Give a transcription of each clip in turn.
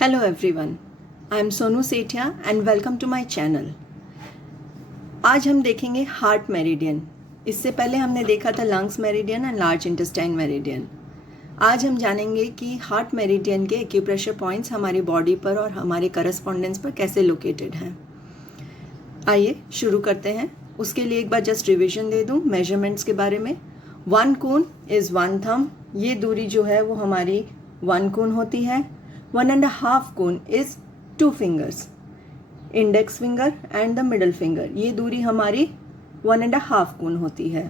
Hello everyone, I am Sonu Sethia and welcome to my channel. आज हम देखेंगे heart meridian. इससे पहले हमने देखा था lungs meridian and large intestine meridian. आज हम जानेंगे कि हार्ट मेरिडियन के एक्यूप्रेशर पॉइंट्स हमारी बॉडी पर और हमारे करस्पॉन्डेंस पर कैसे लोकेटेड हैं. आइए शुरू करते हैं. उसके लिए एक बार जस्ट रिविजन दे दूं मेजरमेंट्स के बारे में. 1 कून इज़ 1 थंब. ये दूरी जो है वो हमारी 1 कून होती है. 1.5 cun is 2 fingers, index finger and the middle finger. ये दूरी हमारी 1.5 कून होती है.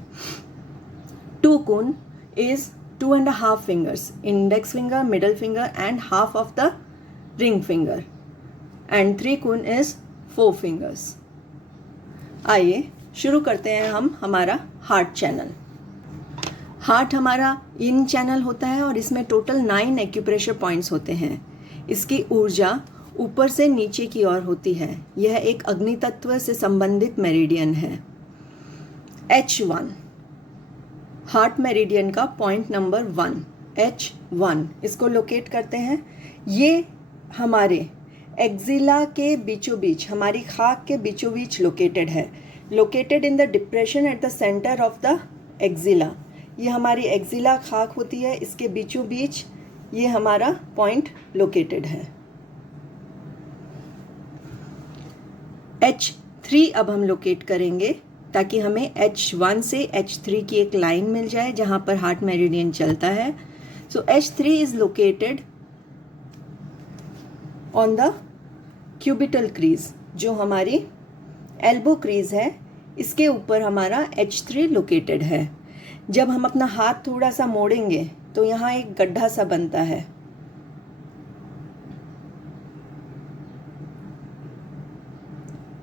2 cun is 2.5 fingers, index finger, middle finger and half of the ring finger. And 3 cun is 4 fingers. आइए शुरू करते हैं हम हमारा हार्ट चैनल. हार्ट हमारा इन चैनल होता है और इसमें टोटल 9 एक्यूप्रेशर पॉइंट्स होते हैं. इसकी ऊर्जा ऊपर से नीचे की ओर होती है. यह एक अग्नि तत्व से संबंधित मेरिडियन है. H1 हार्ट मेरिडियन का पॉइंट नंबर 1, H1 इसको लोकेट करते हैं. ये हमारे एक्जिला के बीचों बीच, हमारी खाक के बीचों बीच लोकेटेड है. Located in the depression at the centre of the axilla. ये हमारी एक्जिला खाक होती है, इसके बीचों बीच ये हमारा पॉइंट लोकेटेड है. H3 अब हम लोकेट करेंगे ताकि हमें H1 से H3 की एक लाइन मिल जाए जहाँ पर हार्ट मेरिडियन चलता है. सो H3 is located on the cubital crease, जो हमारी एल्बो क्रीज है, इसके ऊपर हमारा H3 लोकेटेड है. जब हम अपना हाथ थोड़ा सा मोड़ेंगे तो यहाँ एक गड्ढा सा बनता है.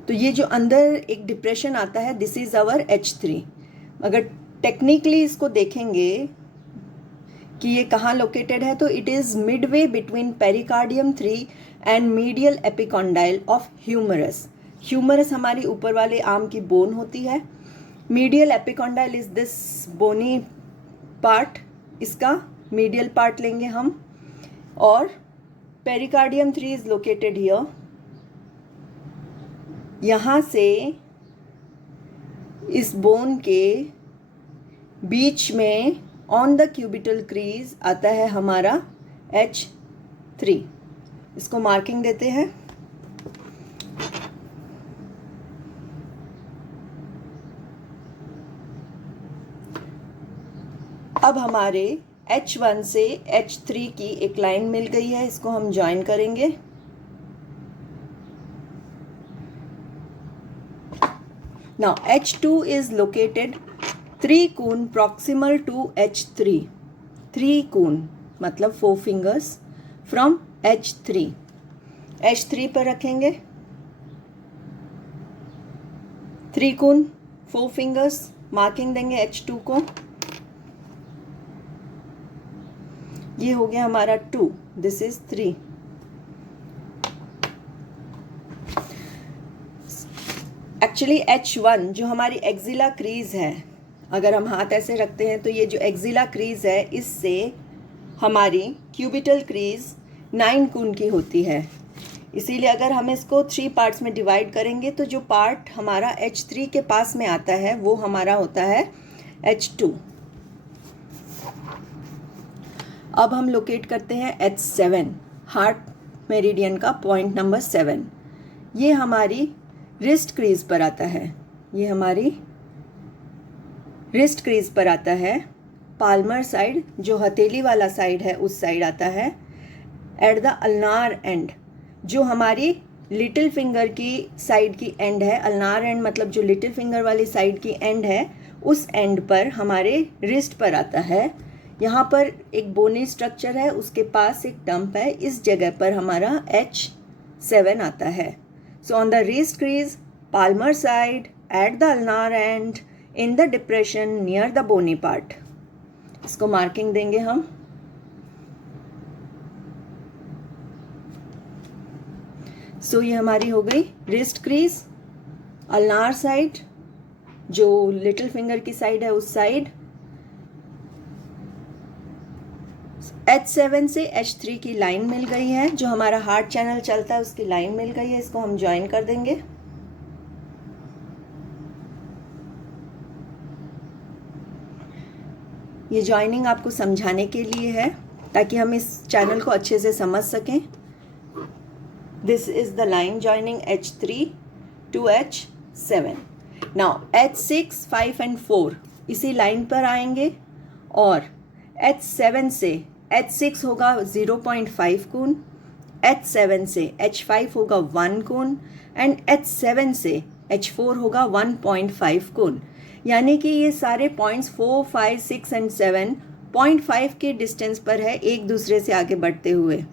तो ये जो अंदर एक डिप्रेशन आता है, दिस इज आवर H3. अगर टेक्निकली इसको देखेंगे कि ये कहाँ लोकेटेड है, तो it is midway between pericardium 3 and medial epicondyle of humerus. Humerus हमारी ऊपर वाले आर्म की बोन होती है. Medial epicondyle is this bony part. इसका मीडियल पार्ट लेंगे हम. और पेरिकार्डियम 3 इज लोकेटेड हियर. यहाँ से इस बोन के बीच में ऑन द क्यूबिटल क्रीज आता है हमारा H3. इसको मार्किंग देते हैं. अब हमारे H1 से H3 की एक लाइन मिल गई है, इसको हम ज्वाइन करेंगे. Now H2 is located 3 cun proximal to H3. 3 cun मतलब 4 फिंगर्स फ्रॉम H3. H3 पर रखेंगे. 3 कून 4 फिंगर्स, मार्किंग देंगे H2 को. ये हो गया हमारा 2, दिस इज 3. एक्चुअली H1 जो हमारी एक्जिला क्रीज है, अगर हम हाथ ऐसे रखते हैं तो ये जो एक्जिला क्रीज है, इससे हमारी क्यूबिटल क्रीज 9 कून की होती है. इसीलिए अगर हम इसको 3 पार्ट्स में डिवाइड करेंगे तो जो पार्ट हमारा H3 के पास में आता है वो हमारा होता है H2. अब हम लोकेट करते हैं H7 हार्ट मेरिडियन का पॉइंट नंबर 7. ये हमारी रिस्ट क्रीज पर आता है. ये हमारी रिस्ट क्रीज पर आता है. पाल्मर साइड, जो हथेली वाला साइड है, उस साइड आता है. एट द अल्नार एंड, जो हमारी लिटिल फिंगर की साइड की एंड है. अल्नार एंड मतलब जो लिटिल फिंगर वाली साइड की एंड है, उस एंड पर हमारे रिस्ट पर आता है. यहाँ पर एक बोनी स्ट्रक्चर है, उसके पास एक डंप है. इस जगह पर हमारा H7 आता है. So on the wrist crease, palmar side, at the ulnar end, in the depression near the bony part. इसको मार्किंग देंगे हम. सो ये हमारी हो गई रिस्ट क्रीज, अल्नार साइड, जो लिटिल फिंगर की साइड है उस साइड, H7 से H3 की लाइन मिल गई है, जो हमारा हार्ट चैनल चलता है उसकी लाइन मिल गई है, इसको हम ज्वाइन कर देंगे। ये ज्वाइनिंग आपको समझाने के लिए है ताकि हम इस चैनल को अच्छे से समझ सकें। This is the line joining H3 to H7। Now H6, 5 and 4 इसी लाइन पर आएंगे और H7 से H6 होगा 0.5 कून, H7 से H5 होगा 1 कून एंड H7 से H4 होगा 1.5 कून। यानी कि ये सारे पॉइंट्स 4, 5, 6 एंड 7 0.5 के डिस्टेंस पर है एक दूसरे से आगे बढ़ते हुए।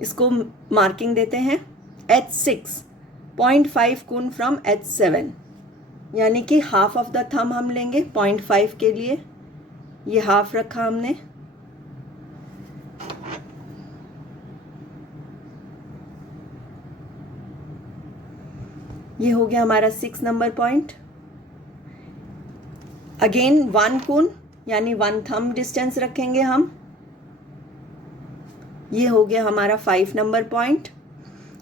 इसको मार्किंग देते हैं। H6 0.5 कून फ्रॉम H7, यानी कि हाफ ऑफ द थंब हम लेंगे 0.5 के लिए, ये हाफ रखा हमने। ये हो गया हमारा 6 नंबर पॉइंट। अगेन 1 कून यानी 1 थंब डिस्टेंस रखेंगे हम। ये हो गया हमारा 5 number point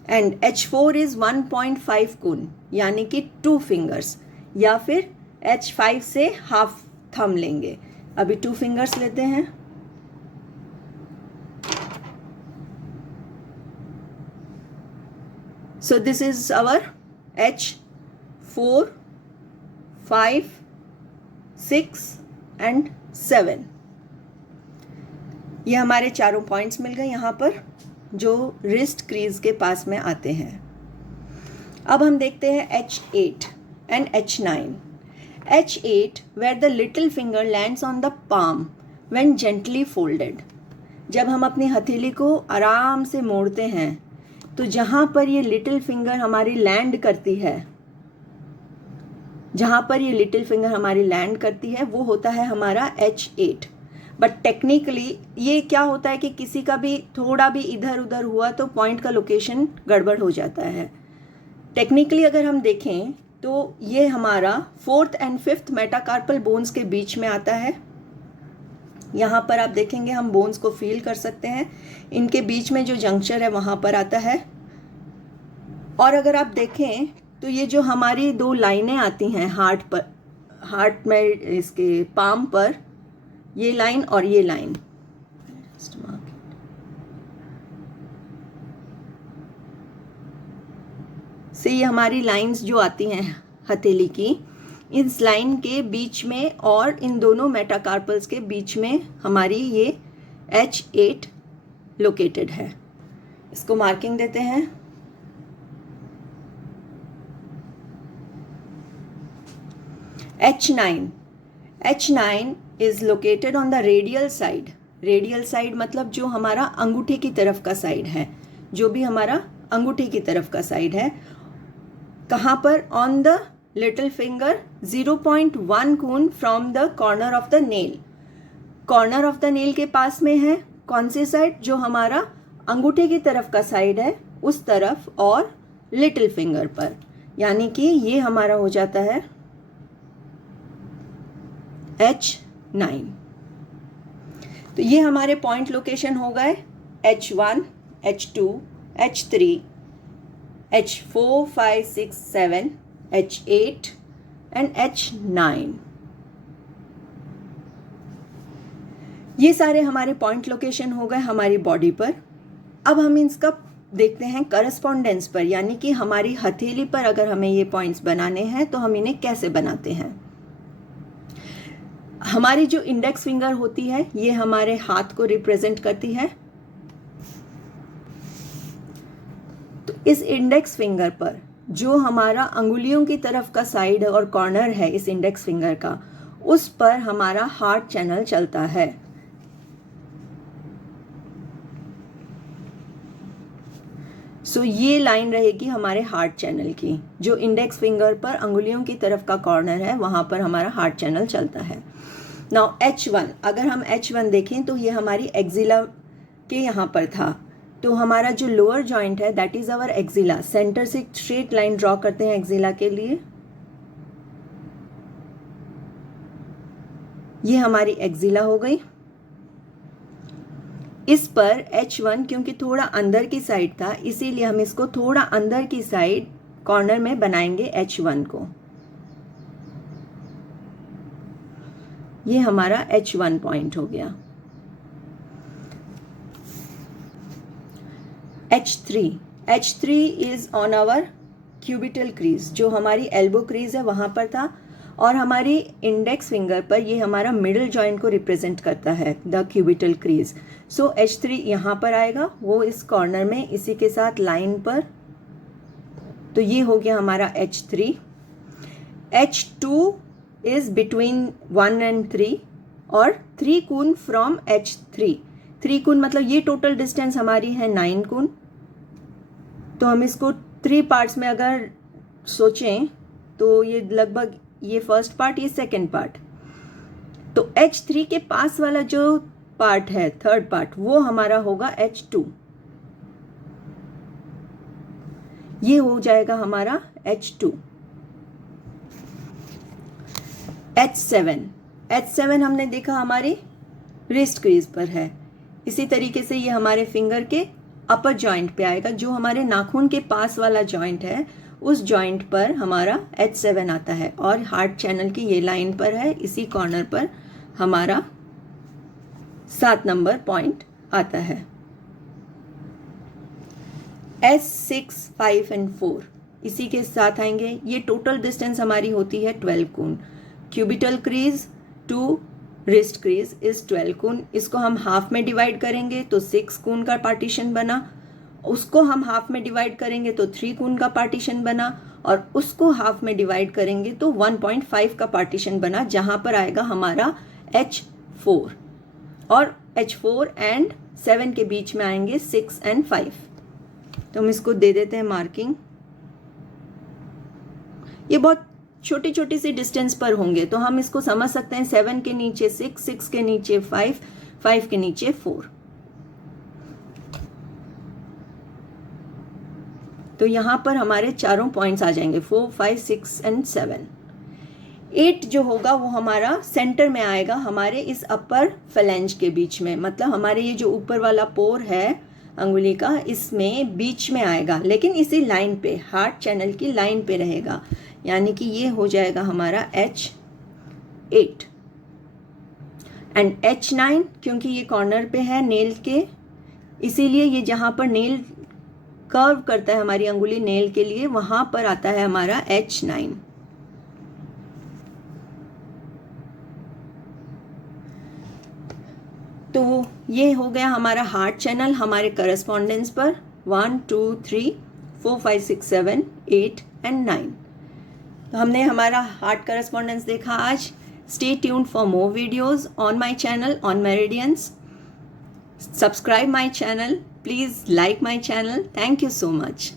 and H4 is 1.5 कून यानी कि 2 फिंगर्स, या फिर H5 से हाफ थंब लेंगे। अभी 2 फिंगर्स लेते हैं। So this is our H4, 5, 6 and 7। ये हमारे चारों पॉइंट्स मिल गए यहाँ पर जो रिस्ट क्रीज के पास में आते हैं। अब हम देखते हैं H8 and H9। H8 where the little finger lands on the palm when gently folded। जब हम अपनी हथेली को आराम से मोड़ते हैं तो जहाँ पर ये लिटिल फिंगर हमारी लैंड करती है, जहाँ पर ये लिटिल फिंगर हमारी लैंड करती है वो होता है हमारा H8। बट टेक्निकली ये क्या होता है कि किसी का भी थोड़ा भी इधर उधर हुआ तो पॉइंट का लोकेशन गड़बड़ हो जाता है। टेक्निकली अगर हम देखें तो ये हमारा 4th and 5th metacarpal bones के बीच में आता है। यहाँ पर आप देखेंगे हम बोन्स को फील कर सकते हैं, इनके बीच में जो जंक्चर है वहाँ पर आता है। और अगर आप देखें तो ये जो हमारी 2 लाइनें आती हैं हार्ट पर, हार्ट में इसके पाम पर, ये लाइन और ये लाइन, से ये हमारी लाइंस जो आती हैं हथेली की, इस लाइन के बीच में और इन दोनों मेटाकार्पल्स के बीच में हमारी ये H8 लोकेटेड है। इसको मार्किंग देते हैं। H9 is located on the radial side. Radial side मतलब जो हमारा अंगूठे की तरफ का साइड है, जो भी हमारा अंगूठे की तरफ का साइड है। कहाँ पर? On the little finger 0.1 cun from the corner of the nail. Corner of the nail के पास में है कौन सी साइड? जो हमारा अंगूठे की तरफ का साइड है उस तरफ, और लिटिल फिंगर पर, यानी कि ये हमारा हो जाता है H9। तो ये हमारे पॉइंट लोकेशन हो गए H1, H2, H3, H4, 5, 6, 7, H8 and H9। ये सारे हमारे पॉइंट लोकेशन हो गए हमारी बॉडी पर। अब हम इसका देखते हैं करस्पॉन्डेंस पर, यानी कि हमारी हथेली पर अगर हमें ये पॉइंट्स बनाने हैं तो हम इन्हें कैसे बनाते हैं। हमारी जो इंडेक्स फिंगर होती है ये हमारे हाथ को रिप्रेजेंट करती है। तो इस इंडेक्स फिंगर पर जो हमारा अंगुलियों की तरफ का साइड और कॉर्नर है इस इंडेक्स फिंगर का, उस पर हमारा हार्ट चैनल चलता है। सो ये लाइन रहेगी हमारे हार्ट चैनल की। जो इंडेक्स फिंगर पर अंगुलियों की तरफ का कॉर्नर है वहां पर हमारा हार्ट चैनल चलता है। नाउ H1, अगर हम H1 देखें तो ये हमारी एक्जिला के यहाँ पर था। तो हमारा जो लोअर जॉइंट है that is our axilla. Centre से स्ट्रेट लाइन ड्रॉ करते हैं एक्जिला के लिए। ये हमारी एक्जिला हो गई। इस पर H1 क्योंकि थोड़ा अंदर की साइड था, इसीलिए हम इसको थोड़ा अंदर की साइड कॉर्नर में बनाएंगे H1 को। ये हमारा H1 पॉइंट हो गया। H3 is on our cubital crease, जो हमारी एल्बो क्रीज है वहां पर था, और हमारी इंडेक्स फिंगर पर ये हमारा मिडिल जॉइंट को रिप्रेजेंट करता है, the cubital crease. So H3 यहाँ पर आएगा, वो इस कॉर्नर में इसी के साथ लाइन पर। तो ये हो गया हमारा H3। H2 is between 1 and 3 और 3 कून फ्रॉम H3। 3 कून मतलब ये टोटल डिस्टेंस हमारी है 9 कून। तो हम इसको 3 पार्ट्स में अगर सोचें तो ये लगभग ये फर्स्ट पार्ट, ये सेकेंड पार्ट। तो H3 के पास वाला जो पार्ट है, थर्ड पार्ट, वो हमारा होगा H2। ये हो जाएगा हमारा H2। H7 हमने देखा हमारी रिस्ट क्रीज पर है। इसी तरीके से ये हमारे फिंगर के अपर जॉइंट पे आएगा, जो हमारे नाखून के पास वाला जॉइंट है उस जॉइंट पर हमारा H7 आता है, और हार्ट चैनल की ये लाइन पर है, इसी कॉर्नर पर हमारा 7 नंबर पॉइंट आता है। S6, 5 and 4 इसी के साथ आएंगे। ये टोटल डिस्टेंस हमारी होती है 12 cun. Cubital crease to wrist crease is 12 cun. इसको हम हाफ में डिवाइड करेंगे तो 6 कून का पार्टीशन बना, उसको हम हाफ में डिवाइड करेंगे तो 3 कून का पार्टीशन बना, और उसको हाफ में डिवाइड करेंगे तो 1.5 का पार्टीशन बना, जहां पर आएगा हमारा H4। और H4 and 7 के बीच में आएंगे 6 and 5। तो हम इसको दे देते हैं मार्किंग। ये बहुत छोटी छोटी सी डिस्टेंस पर होंगे, तो हम इसको समझ सकते हैं 7 के नीचे 6, 6 के नीचे 5, 5 के नीचे 4। तो यहां पर हमारे चारों पॉइंट्स आ जाएंगे, 4, 5, 6 and 7। 8 जो होगा वो हमारा सेंटर में आएगा, हमारे इस अपर फेलेंज के बीच में, मतलब हमारे ये जो ऊपर वाला पोर है अंगुली का, इसमें बीच में आएगा, लेकिन इसी लाइन पे, हार्ट चैनल की लाइन पे रहेगा, यानी कि ये हो जाएगा हमारा H8। एंड H9 क्योंकि ये कॉर्नर पे है नेल के, इसीलिए ये जहां पर नेल कर्व करता है हमारी अंगुली नेल के लिए, वहां पर आता है हमारा H9। तो ये हो गया हमारा हार्ट चैनल हमारे करस्पॉन्डेंस पर 1, 2, 3, 4, 5, 6, 7, 8 and 9। तो हमने हमारा हार्ट करस्पॉन्डेंस देखा आज। Stay tuned for more videos on my channel on meridians. Subscribe my channel. Please like my channel. Thank you so much.